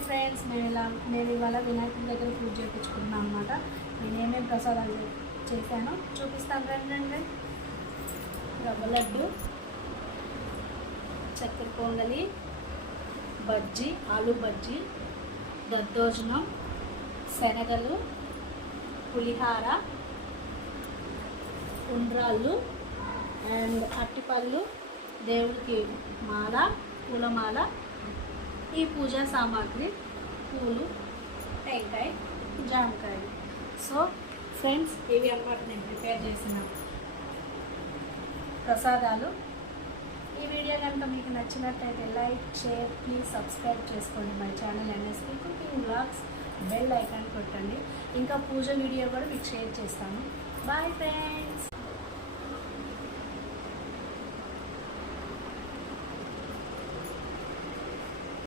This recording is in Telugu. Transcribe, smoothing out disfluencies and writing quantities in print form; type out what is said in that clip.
హాయ్ ఫ్రెండ్స్, నేను ఇవాళ వినాయకుడి దగ్గర పూజ చేయించుకుంటున్నాను అనమాట. నేను ఏమేమి ప్రసాదాలు చేశానో చూపిస్తాను. రండి. రవ్వ లడ్డు, చక్కెర పొంగలి, బజ్జీ, ఆలు బజ్జీ, దద్దోజనం, శనగలు, పులిహార, ఉండ్రాళ్ళు అండ్ అట్టిపళ్ళు, దేవుడికి మాల, పూలమాల, ఈ పూజా సామాగ్రి, పూలు, టెంకాయ, జామకాయలు. సో ఫ్రెండ్స్, ఇవి అన్నమాట నేను ప్రిపేర్ చేసిన ప్రసాదాలు. ఈ వీడియో కనుక మీకు నచ్చినట్టయితే లైక్, షేర్, ప్లీజ్ సబ్స్క్రైబ్ చేసుకోండి my channel NSP cooking vlogs. Bell icon కొట్టండి. ఇంకా పూజ వీడియో కూడా మీకు షేర్ చేస్తాను. Bye friends.